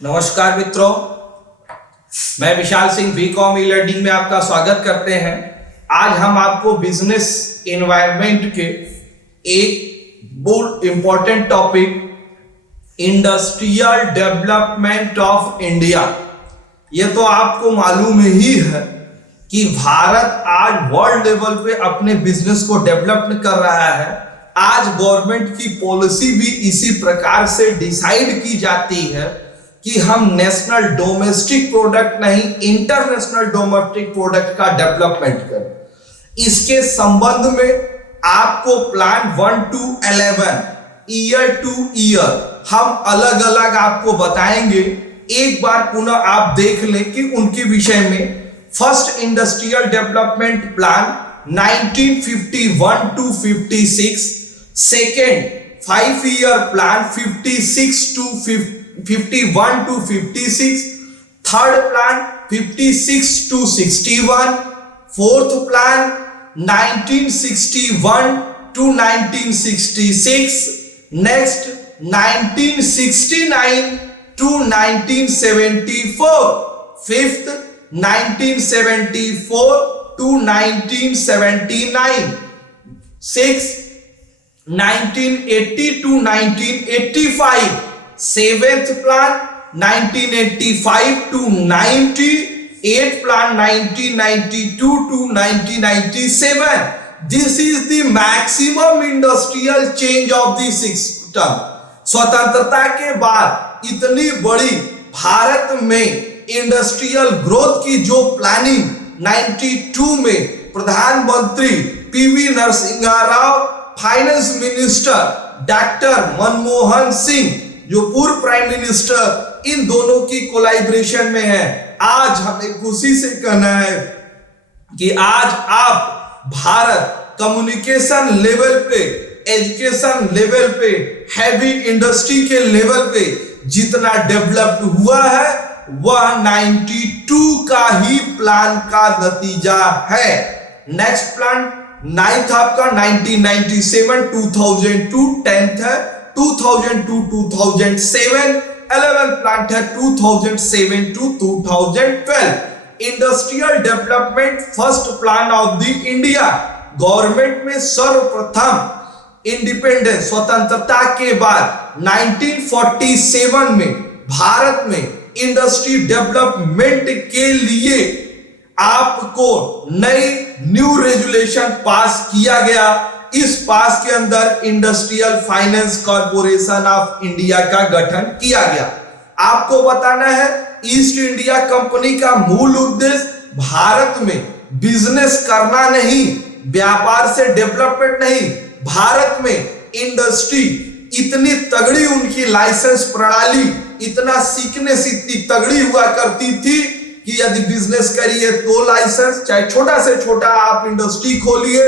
नमस्कार मित्रों, मैं Vishal Singh BCom e learning में आपका स्वागत करते हैं। आज हम आपको बिजनेस एनवायरनमेंट के एक बहुत important topic industrial development of India. ये तो आपको मालूम ही है कि भारत आज वर्ल्ड लेवल पे अपने बिजनेस को डेवलप कर रहा है। आज गवर्नमेंट की पॉलिसी भी इसी प्रकार से डिसाइड की जाती है कि हम नेशनल डोमेस्टिक प्रोडक्ट नहीं, इंटरनेशनल डोमेस्टिक प्रोडक्ट का डेवलपमेंट करें। इसके संबंध में आपको plan 1 to 11 year two year हम अलग अलग आपको बताएंगे। एक बार पुनः आप देख लें कि उनके विषय में first industrial development plan 1951 to 56, second 5 year plan 51 to 56, third plan 56 to 61, fourth plan 1961 to 1966, next 1969 to 1974, fifth 1974 to 1979, six 1980 to 1985, seventh plan 1985 to 90, eight plan 1992 to 1997। This is the maximum industrial change of the system. स्वतंत्रता के बाद इतनी बड़ी भारत में industrial growth की जो planning 92 में प्रधानमंत्री PV Narasimha Rao, finance minister doctor Manmohan Singh जो पूर्व प्राइम मिनिस्टर, इन दोनों की कोलैबोरेशन में है। आज हमें खुशी से कहना है कि आज आप भारत कम्युनिकेशन लेवल पे, एजुकेशन लेवल पे, हैवी इंडस्ट्री के लेवल पे जितना डेवलप्ड हुआ है वह 92 का ही प्लान का नतीजा है। नेक्स्ट प्लान नाइन्थ आपका 1997 2002, 10th है 2002 2007, 11th प्लान है 2007 to 2012। Industrial development first plan of the India. Government में सर्वप्रथम इंडिपेंडेंस स्वतंत्रता के बाद 1947 में भारत में इंडस्ट्री डेवलपमेंट के लिए आपको न्यू रेजुलेशन पास किया गया। इस पास के अंदर industrial finance corporation of India का गठन किया गया। आपको बताना है ईस्ट इंडिया कंपनी का मूल उद्देश्य भारत में बिजनेस करना नहीं, व्यापार से डेवलपमेंट नहीं। भारत में इंडस्ट्री इतनी तगड़ी, उनकी लाइसेंस प्रणाली इतना सीखने से इतनी तगड़ी हुआ करती थी कि यदि बिजनेस करिए तो लाइसेंस, चाहे छोटा से छोटा आप इंडस्ट्री खोलिए,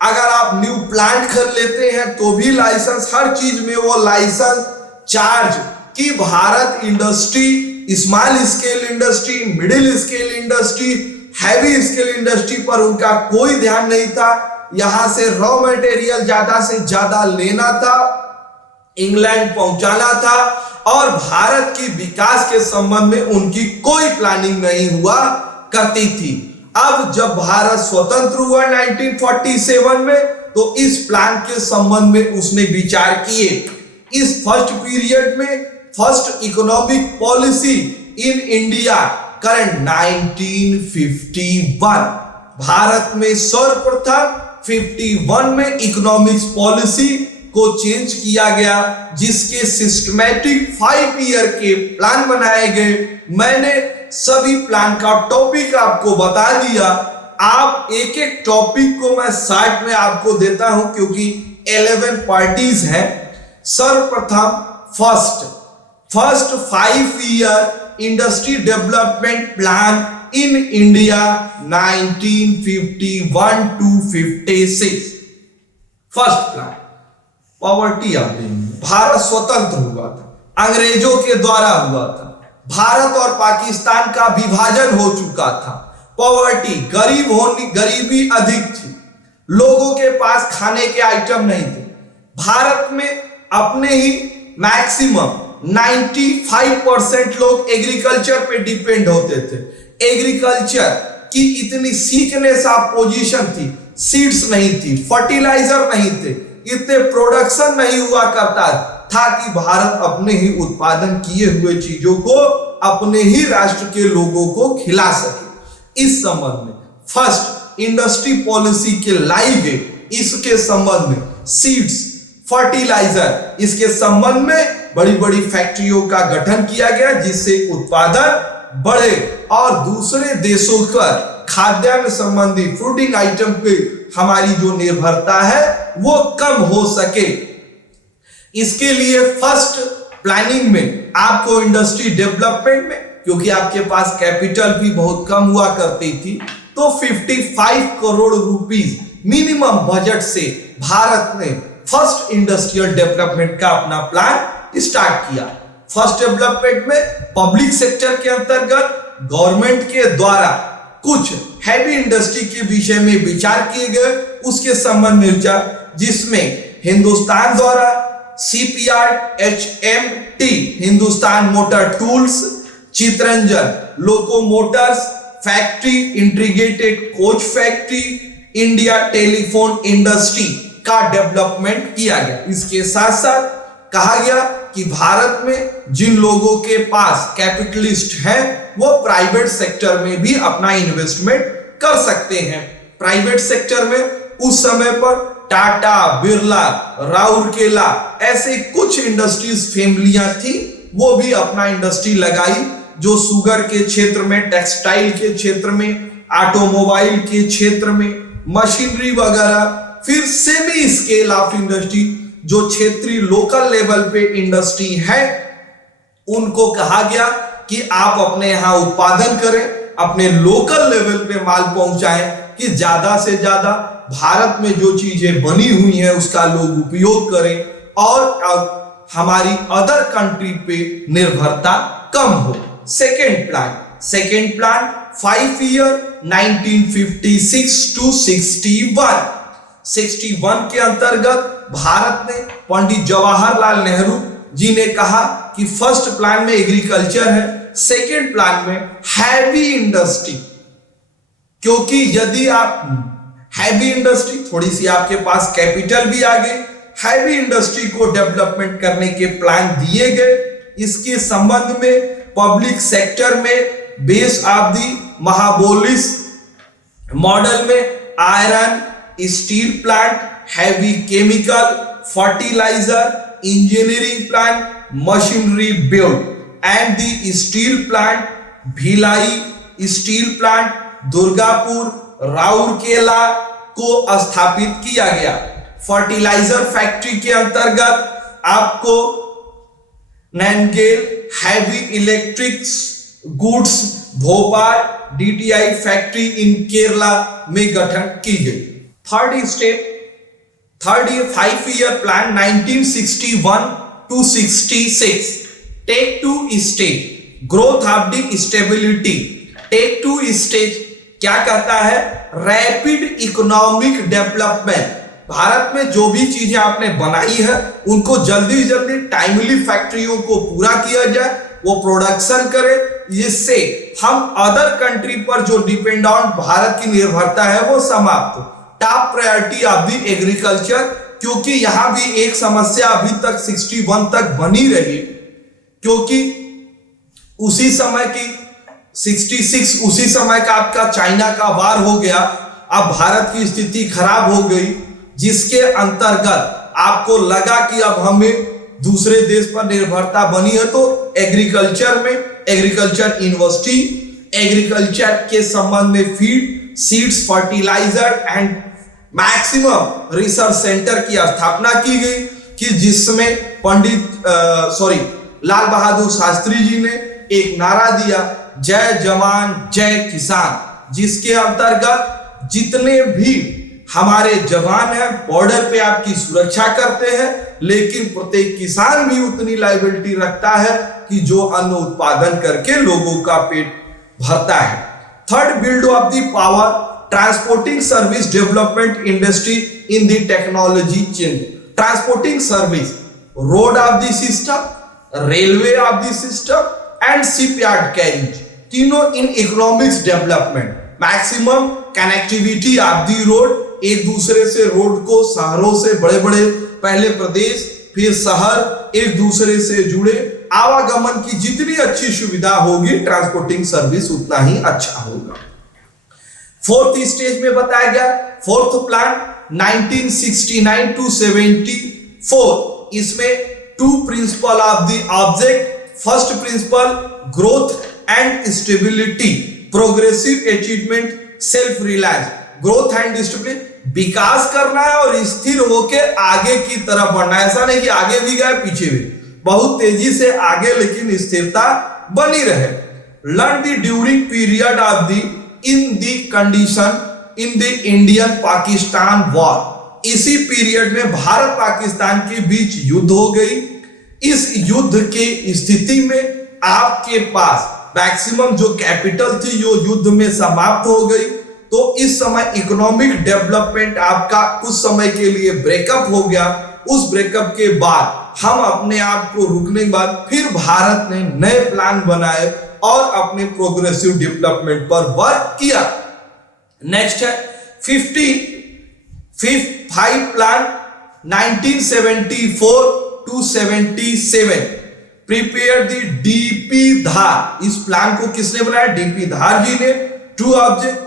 अगर आप न्यू प्लांट कर लेते हैं तो भी लाइसेंस, हर चीज में वो लाइसेंस चार्ज कि Bharat industry, small scale industry, middle scale industry, heavy scale industry पर उनका कोई ध्यान नहीं था। यहां से रॉ मटेरियल ज्यादा से ज्यादा लेना था, इंग्लैंड पहुंचाना था और भारत की विकास के संबंध में उनकी कोई प्लानिंग नहीं हुआ करती थी। अब जब भारत स्वतंत्र हुआ 1947 में, तो इस प्लान के संबंध में उसने विचार किए। इस फर्स्ट पीरियड में first economic policy in India current 1951 Bharat में सर्वप्रथम 51 में इकोनॉमिक्स पॉलिसी को चेंज किया गया, जिसके सिस्टमैटिक 5 ईयर के प्लान बनाए गए। मैंने सभी प्लान का टॉपिक आपको बता दिया। आप एक एक टॉपिक को मैं शॉर्ट में आपको देता हूं क्योंकि 11 पार्टीज हैं। सर्वप्रथम first 5 year industry development plan in India 1951 to 56। First plan poverty of India. Bharat स्वतंत्र हुआ था, अंग्रेजों के द्वारा हुआ था। भारत और पाकिस्तान का विभाजन हो चुका था। पॉवर्टी, गरीबी अधिक थी, लोगों के पास खाने के आइटम नहीं थे। भारत में अपने ही मैक्सिमम 95% लोग एग्रीकल्चर पे डिपेंड होते थे। एग्रीकल्चर की इतनी सीकनेस ऑफ पोजीशन थी, सीड्स नहीं थी, फर्टिलाइजर नहीं थे, इतने प्रोडक्शन नहीं हुआ करता था कि भारत अपने ही उत्पादन किए हुए चीजों को अपने ही राष्ट्र के लोगों को खिला सके। इस संबंध में फर्स्ट इंडस्ट्री पॉलिसी के लाई गए, इसके संबंध में सीड्स, फर्टिलाइजर, इसके संबंध में बड़ी बड़ी फैक्ट्रियों का गठन किया गया जिससे उत्पादन बढ़े और दूसरे देशों पर खाद्यान्न संबंधी फूडिंग आइटम पे हमारी जो निर्भरता है वो कम हो सके। इसके लिए फर्स्ट प्लानिंग में आपको इंडस्ट्री डेवलपमेंट में, क्योंकि आपके पास कैपिटल भी बहुत कम हुआ करती थी, तो 55 करोड़ रुपीस मिनिमम बजट से भारत ने फर्स्ट इंडस्ट्रियल डेवलपमेंट का अपना प्लान स्टार्ट किया। फर्स्ट डेवलपमेंट में पब्लिक सेक्टर के अंतर्गत गवर्नमेंट के द्वारा कुछ हैवी इंडस्ट्री के विषय में विचार किए गए, उसके संबंध में विचार, जिसमें हिंदुस्तान द्वारा CPR HMT, Hindustan motor tools, Chittaranjan locomotors factory, integrated coach factory, India telephone industry का डेवलपमेंट किया गया। इसके साथ साथ कहा गया कि भारत में जिन लोगों के पास कैपिटलिस्ट हैं वो प्राइवेट सेक्टर में भी अपना इन्वेस्टमेंट कर सकते हैं। प्राइवेट सेक्टर में उस समय पर टाटा, बिरला, राउरकेला ऐसे कुछ इंडस्ट्रीज फैमिलियां थी, वो भी अपना इंडस्ट्री लगाई, जो शुगर के क्षेत्र में, टेक्सटाइल के क्षेत्र में, ऑटोमोबाइल के क्षेत्र में, मशीनरी वगैरह, फिर सेमी स्केल ऑफ इंडस्ट्री जो क्षेत्रीय लोकल लेवल पे इंडस्ट्री है, उनको कहा गया कि आप अपने यहां उत्पादन करें, अपने लोकल लेवल पे माल पहुंचाएं कि ज्यादा से ज्यादा भारत में जो चीजें बनी हुई हैं उसका लोग उपयोग करें और हमारी अदर कंट्री पे निर्भरता कम हो। सेकेंड प्लान 5 ईयर 1956 to 61 के अंतर्गत भारत ने पंडित जवाहरलाल नेहरू जी ने कहा कि फर्स्ट प्लान में एग्रीकल्चर है, सेकेंड प्लान में हैवी इंडस्ट्री, क्योंकि यदि आप हैवी इंडस्ट्री, थोड़ी सी आपके पास कैपिटल भी आ गई, हैवी इंडस्ट्री को डेवलपमेंट करने के प्लान दिए गए। इसके संबंध में पब्लिक सेक्टर में बेस ऑफ दी महाबोलिस मॉडल में iron, steel plant, heavy chemical, fertiliser, engineering plant, machinery build and the steel plant, Bhilai steel plant, Durgapur, Rourkela को स्थापित किया गया। फर्टिलाइजर फैक्ट्री के अंतर्गत आपको Nangal heavy electricals goods Bhopal DTI factory in Kerala में गठन की गई। Third 5 year plan 1961 to 66 take two stage growth of the stability. Take two stage क्या कहता है? Rapid economic development. भारत में जो भी चीजें आपने बनाई है उनको जल्दी जल्दी टाइमली फैक्ट्रियों को पूरा किया जाए, वो प्रोडक्शन करे, जिससे हम अदर कंट्री पर जो डिपेंडेंट भारत की निर्भरता है वो समाप्त हो। Top priority of the agriculture, क्योंकि यहां भी एक समस्या अभी तक 61 तक बनी रही, क्योंकि उसी समय की 66 उसी समय का आपका चाइना का वार हो गया, अब भारत की स्थिति खराब हो गई, जिसके अंतर्गत आपको लगा कि अब हमें दूसरे देश पर निर्भरता बनी है, तो एग्रीकल्चर में एग्रीकल्चर यूनिवर्सिटी, एग्रीकल्चर के संबंध में feed, seeds, fertiliser and maximum research centre की स्थापना की गई, कि जिसमें लाल बहादुर शास्त्री जी ने एक नारा दिया, जय जवान जय किसान, जिसके अंतर्गत जितने भी हमारे जवान हैं बॉर्डर पे आपकी सुरक्षा करते हैं, लेकिन प्रत्येक किसान भी उतनी लायबिलिटी रखता है कि जो अन्न उत्पादन करके लोगों का पेट भरता है। Third, build of the power transporting service development industry in the technology change. Transporting service, road of the system, railway of the system and shipyard carriage, तीनों in economics development, maximum connectivity of the road, एक दूसरे से road को शहरों से बड़े बड़े पहले प्रदेश फिर शहर एक दूसरे से जुड़े, आवागमन की जितनी अच्छी सुविधा होगी ट्रांसपोर्टिंग सर्विस उतना ही अच्छा होगा। फोर्थ स्टेज में बताया गया फोर्थ प्लान 1969 टू 74, इसमें two principle of the object, first principle growth and stability, progressive achievement, self reliance, growth and distribution, विकास करना है और स्थिर होके आगे की तरफ बढ़ना है। ऐसा नहीं कि आगे भी गए पीछे भी, बहुत तेजी से आगे लेकिन स्थिरता बनी रहे। Learn the during period of the in the condition in the Indian Pakistan war, इसी पीरियड में भारत पाकिस्तान के बीच युद्ध हो गई। इस युद्ध के स्थिति में आपके पास मैक्सिमम जो कैपिटल थी जो युद्ध में समाप्त हो गई, तो इस समय इकोनॉमिक डेवलपमेंट आपका कुछ समय के लिए ब्रेकअप हो गया। उस ब्रेकअप के बाद हम अपने आप को रुकने के बाद फिर भारत ने नए प्लान बनाए और अपने प्रोग्रेसिव डेवलपमेंट पर वर्क किया। नेक्स्ट है 5 plan 1974 to 77, prepare the DP Dhar, इस प्लान को किसने बनाया? डीपी धार जी ने। Two object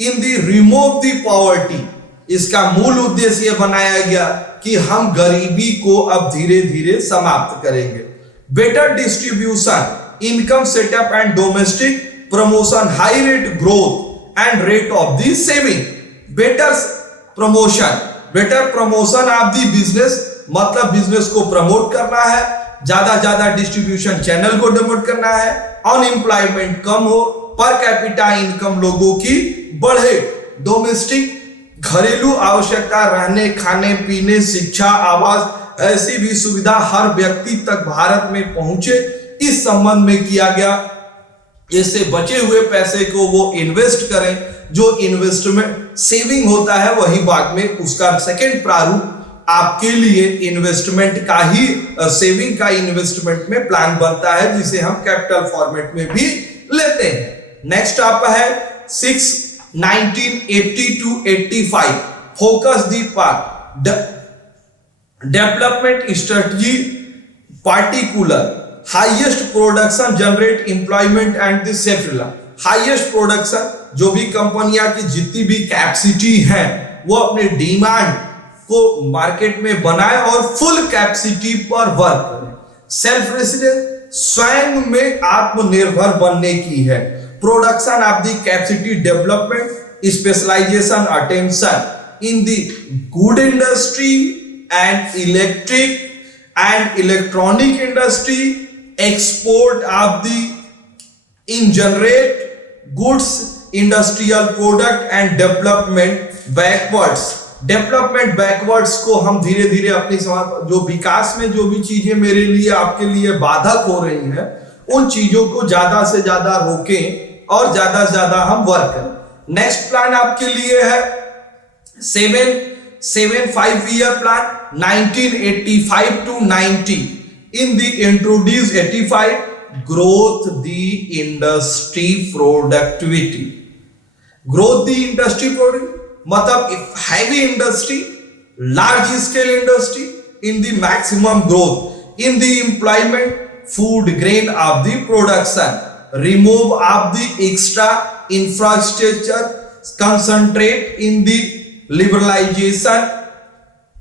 in the remove the poverty, इसका मूल उद्देश्य यह बनाया गया कि हम गरीबी को अब धीरे धीरे समाप्त करेंगे। Better distribution, income setup and domestic promotion, high rate growth and rate of the saving, better promotion of the business, मतलब बिजनेस को प्रमोट करना है, ज्यादा डिस्ट्रीब्यूशन चैनल को प्रमोट करना है, अनएम्प्लॉयमेंट कम हो, पर कैपिटा इनकम लोगों की बढ़े, डोमेस्टिक घरेलू आवश्यकता रहने खाने पीने शिक्षा आवास ऐसी भी सुविधा हर व्यक्ति तक भारत में पहुंचे, इस संबंध में किया गया। इससे बचे हुए पैसे को वो इन्वेस्ट करें, जो इन्वेस्टमेंट सेविंग होता है वही बाद में उसका सेकंड प्रारूप आपके लिए इन्वेस्टमेंट का ही सेविंग का इन्वेस्टमेंट में प्लान बनता है, जिसे हम कैपिटल फॉर्मेट में भी लेते हैं। नेक्स्ट आपका है 6 1980 to 85, focus the part development strategy particular, highest production generate employment and the self reliance, highest production, जो भी कंपनियां की जितनी भी कैपेसिटी है वो अपने डिमांड को मार्केट में बनाए और फुल कैपेसिटी पर वर्क करें। सेल्फ रेसिडेंस, स्वयं में आत्मनिर्भर बनने की है। Production of the capacity development, specialisation attention in the good industry and electric and electronic industry, export of the in generate goods industrial product and development backwards, development backwards को हम धीरे धीरे अपनी समाज जो विकास में जो भी चीजें मेरे लिए आपके लिए बाधक हो रही हैं उन चीजों को ज्यादा से ज्यादा रोकें और ज्यादा से ज्यादा हम वर्क करें। नेक्स्ट प्लान आपके लिए है 5 year plan 1985 to 90, in the introduce 85 growth the industry productivity, growth the industry product मतलब heavy industry, large scale industry in the maximum growth in the employment, food grain of the production, remove of the extra infrastructure, concentrate in the liberalization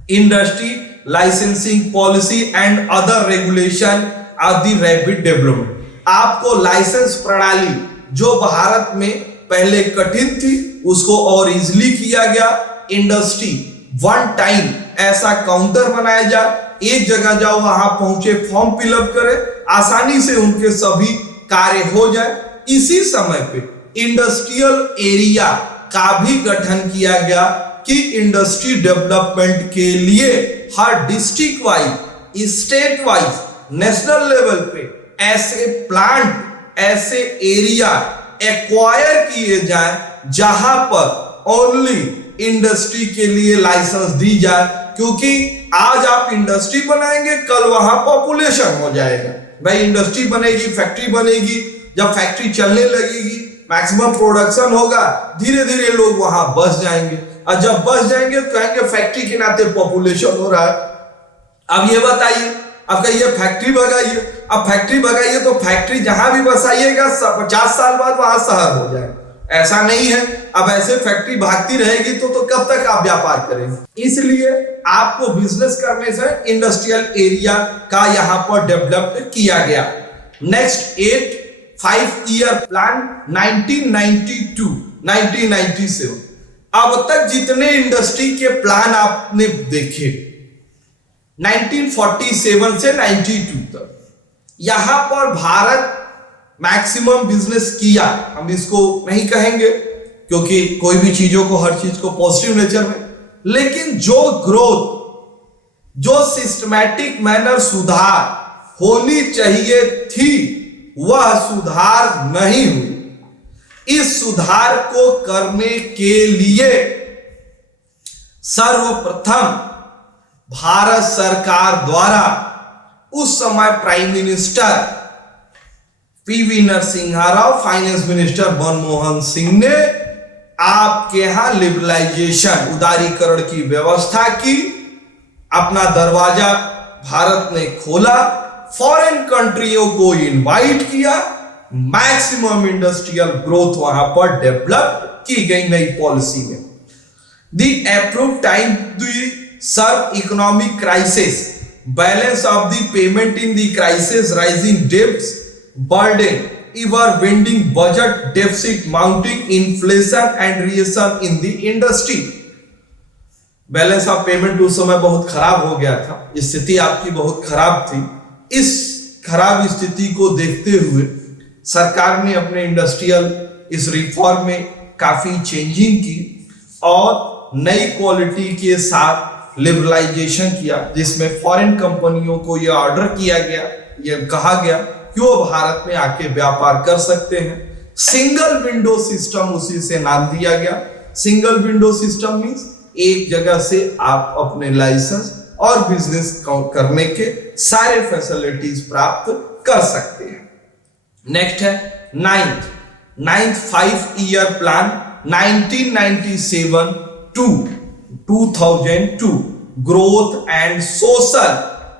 industry licensing policy and other regulation of the rapid development। आपको licence प्रणाली जो भारत में पहले कठिन थी उसको और easily किया गया। इंडस्ट्री वन टाइम ऐसा काउंटर बनाया जाए, एक जगह जाओ वहां पहुंचे फॉर्म फिलअप करे, आसानी से उनके सभी कार्य हो जाए। इसी समय पे इंडस्ट्रियल एरिया का भी गठन किया गया कि इंडस्ट्री डेवलपमेंट के लिए हर district wise, state wise, national level पे ऐसे प्लांट, ऐसे एरिया एक्वायर किए जाए जहां पर ओनली इंडस्ट्री के लिए लाइसेंस दी जाए, क्योंकि आज आप इंडस्ट्री बनाएंगे, कल वहां पॉपुलेशन हो जाएगा। भाई इंडस्ट्री बनेगी, फैक्ट्री बनेगी, जब फैक्ट्री चलने लगेगी, मैक्सिमम प्रोडक्शन होगा, धीरे धीरे लोग वहां बस जाएंगे, और जब बस जाएंगे तो कहेंगे फैक्ट्री के नाते पॉपुलेशन हो रहा है। अब ये बताइए, अब कहिए फैक्ट्री भगाइए, अब फैक्ट्री भगाइए तो फैक्ट्री जहां भी बसाइएगा 50 साल बाद वहां शहर हो जाएगा। ऐसा नहीं है। अब ऐसे फैक्ट्री भागती रहेगी तो कब तक आप व्यापार करेंगे। इसलिए आपको बिजनेस करने से इंडस्ट्रियल एरिया का यहां पर डेवलप किया गया। Next 5 year plan 1992-1997। अब तक जितने इंडस्ट्री के प्लान आपने देखे 1947 से 92 तक, यहां पर भारत मैक्सिमम बिजनेस किया। हम इसको नहीं कहेंगे क्योंकि कोई भी चीजों को, हर चीज को पॉजिटिव नेचर में, लेकिन जो ग्रोथ, जो सिस्टमैटिक मैनर सुधार होनी चाहिए थी, वह सुधार नहीं हुई। इस सुधार को करने के लिए सर्वप्रथम भारत सरकार द्वारा उस समय prime minister PV Narasimha Rao, finance minister Manmohan Singh ने आपके यहां लिबरलाइजेशन, उदारीकरण की व्यवस्था की। अपना दरवाजा भारत ने खोला, फॉरेन कंट्रियों को इनवाइट किया, मैक्सिमम इंडस्ट्रियल ग्रोथ वहां पर डेवलप की गई नई पॉलिसी में। The approve time the serve economic crisis, balance of the payment in the crisis, rising debts, burden, ever vending budget deficit, mounting inflation and recession in the industry। Balance of payment उस समय बहुत खराब हो गया था, स्थिति आपकी बहुत खराब थी। इस खराब स्थिति को देखते हुए सरकार ने अपने इंडस्ट्रियल इस रिफॉर्म में काफी चेंजिंग की और नई क्वालिटी के साथ लिबरलाइजेशन किया, जिसमें फॉरेन कंपनियों को यह ऑर्डर किया गया, यह कहा गया कि वो भारत में आके व्यापार कर सकते हैं। सिंगल विंडो सिस्टम उसी से नाम दिया गया। सिंगल विंडो सिस्टम मींस एक जगह से आप अपने लाइसेंस और बिजनेस करने के सारे फैसिलिटीज प्राप्त कर सकते हैं। नेक्स्ट है ninth 5 year plan 1997 to 2002, growth and social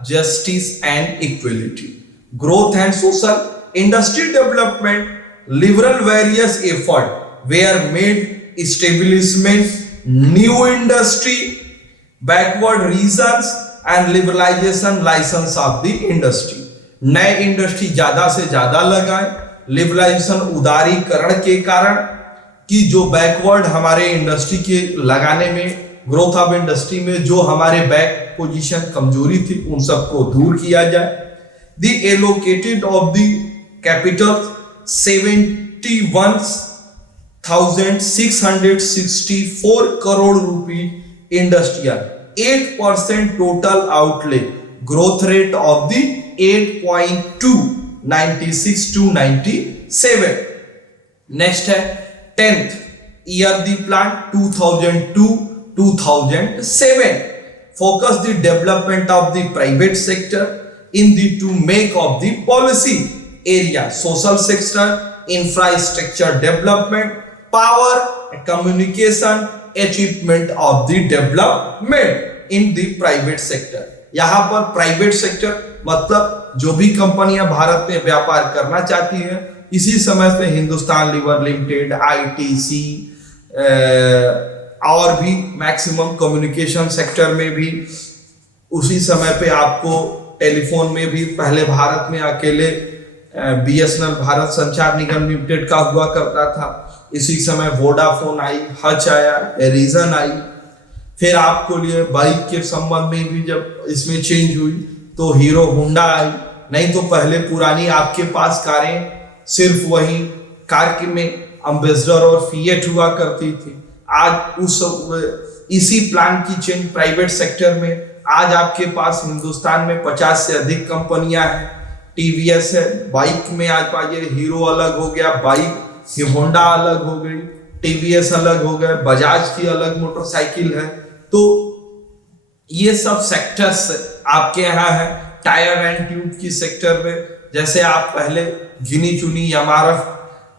justice and equality. Growth and social industry development, liberal various effort were made, establishment new industry, backward regions and liberalization license of the industry। नए industry ज्यादा से ज्यादा लगाएं, liberalisation, उदारीकरण के कारण कि जो बैकवर्ड हमारे इंडस्ट्री के लगाने में, ग्रोथ ऑफ इंडस्ट्री में जो हमारे बैक पोजीशन कमजोरी थी, उन सबको दूर किया जाए। The allocated of the capital 71,664 crore rupee industrial, 8% total outlay, growth rate of the 8.2, 96 to 97। Next है 10th year the plan 2002-2007, focus the development of the private sector in the to make of the policy area, social sector, infrastructure development, power, communication, achievement of the development in the private sector। यहां पर private sector मतलब जो भी कंपनियां भारत में व्यापार करना चाहती हैं, इसी समय से हिंदुस्तान लीवर लिमिटेड, आईटीसी और भी मैक्सिमम कम्युनिकेशन सेक्टर में भी उसी समय पे आपको टेलीफोन में भी पहले भारत में अकेले बीएसएनएल भारत संचार निगम लिमिटेड का हुआ करता था। इसी समय वोडाफोन आई, हच आया, एरिजन आई। फिर आपको लिए बाइक के संबंध में भी जब इसमें चेंज हुई तो हीरो होंडा आई। नहीं तो पहले पुरानी आपके पास कारें सिर्फ वही कार में एम्बेसडर और फिएट हुआ करती थी। आज उस इसी प्लान की चेंज प्राइवेट सेक्टर में आज आपके पास हिंदुस्तान में 50 से अधिक कंपनियां हैं। टीवीएस है, बाइक में आज पाइए हीरो अलग हो गया, बाइक होंडा अलग हो गई, टीवीएस अलग हो गया, बजाज की अलग मोटरसाइकिल है। तो ये सब सेक्टर्स आपके यहाँ है। टायर एंड ट्यूब की सेक्टर में जैसे आप पहले गिनी चुनी एमआरएफ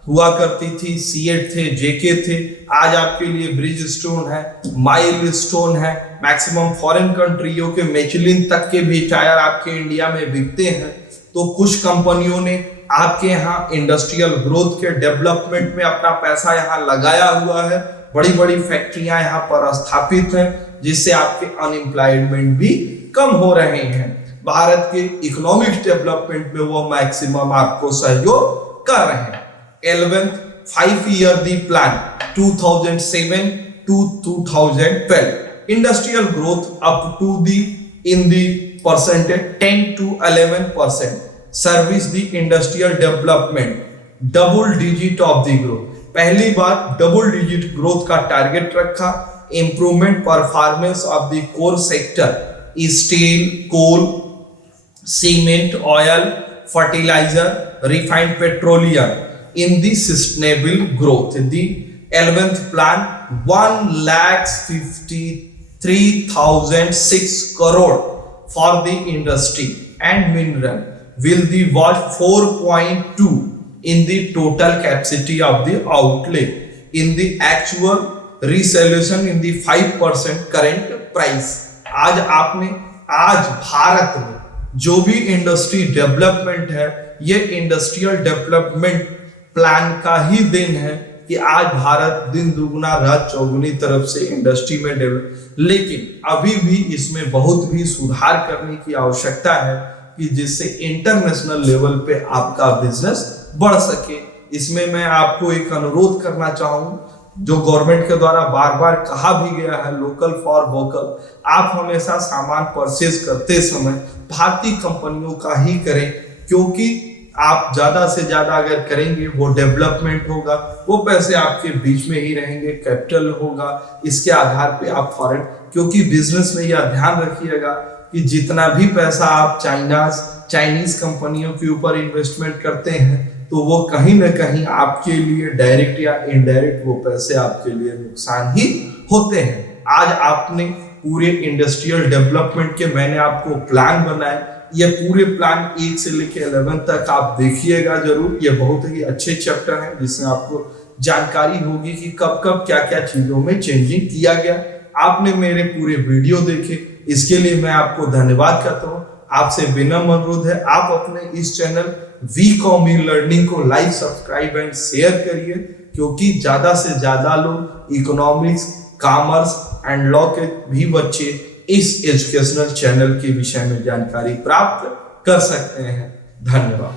हुआ करती थी, सीएट थे, जेके थे, आज आपके लिए ब्रिज स्टोन है, माइल स्टोन है। मैक्सिमम फॉरेन कंट्रियों के मिशेलिन तक के भी टायर आपके इंडिया में बिकते हैं। तो कुछ कंपनियों ने आपके यहाँ इंडस्ट्रियल ग्रोथ के डेवलपमेंट में अपना पैसा यहाँ लगाया हुआ है। बड़ी बड़ी फैक्ट्रियां यहाँ पर स्थापित हैं, जिससे आपके अनएम्प्लॉयमेंट भी कम हो रहे हैं। भारत के इकोनॉमिक डेवलपमेंट में वो मैक्सिमम आपको सहयोग कर रहे हैं। 11th 5-year the plan 2007 to 2012 industrial growth up to the in the percentage 10 to 11%, service the industrial development, double digit of the growth। पहली बार डबल डिजिट ग्रोथ का टारगेट रखा। Improvement performance of the core sector, steel, coal, cement, oil, fertiliser, refined petroleum in the sustainable growth। The 11th plan 1,53,006 crore for the industry and mineral will the watch 4.2 in the total capacity of the outlay in the actual resolution in the 5% current price। आज भारत में जो भी industry development है, ये industrial development plan का ही दिन है कि आज भारत दिन दुगुना रात चौगुनी तरफ से इंडस्ट्री में डेवलप। लेकिन अभी भी इसमें बहुत भी सुधार करने की आवश्यकता है कि जिससे इंटरनेशनल लेवल पे आपका बिजनेस बढ़ सके। इसमें मैं आपको एक अनुरोध करना चाहूँ, जो गवर्नमेंट के द्वारा बार बार कहा भी गया है, लोकल फॉर वोकल। आप हमेशा सामान परचेज करते समय भारतीय कंपनियों का ही करें, क्योंकि आप ज्यादा से ज्यादा अगर करेंगे वो डेवलपमेंट होगा, वो पैसे आपके बीच में ही रहेंगे, कैपिटल होगा, इसके आधार पे आप फॉरेन। क्योंकि बिजनेस में यह ध्यान रखिएगा कि जितना भी पैसा आप चाइनीज कंपनियों के ऊपर इन्वेस्टमेंट करते हैं, तो वो कहीं ना कहीं आपके लिए डायरेक्ट या इनडायरेक्ट वो पैसे आपके लिए नुकसान ही होते हैं। आज आपने पूरे इंडस्ट्रियल डेवलपमेंट के मैंने आपको प्लान बनाए, ये पूरे प्लान 1 से लेकर 11 तक आप देखिएगा जरूर। ये बहुत ही अच्छे चैप्टर हैं, जिसमें आपको जानकारी होगी कि कब कब क्या क्या चीजों में चेंजिंग किया गया। आपने मेरे पूरे वीडियो देखे, इसके लिए मैं आपको धन्यवाद करता हूँ। आपसे विनम्र अनुरोध है, आप अपने इस चैनल वीकॉम लर्निंग को लाइक, सब्सक्राइब एंड शेयर करिए, क्योंकि ज्यादा से ज्यादा लोग इकोनॉमिक्स, कॉमर्स एंड लॉ के भी बच्चे इस एजुकेशनल चैनल के विषय में जानकारी प्राप्त कर सकते हैं। धन्यवाद।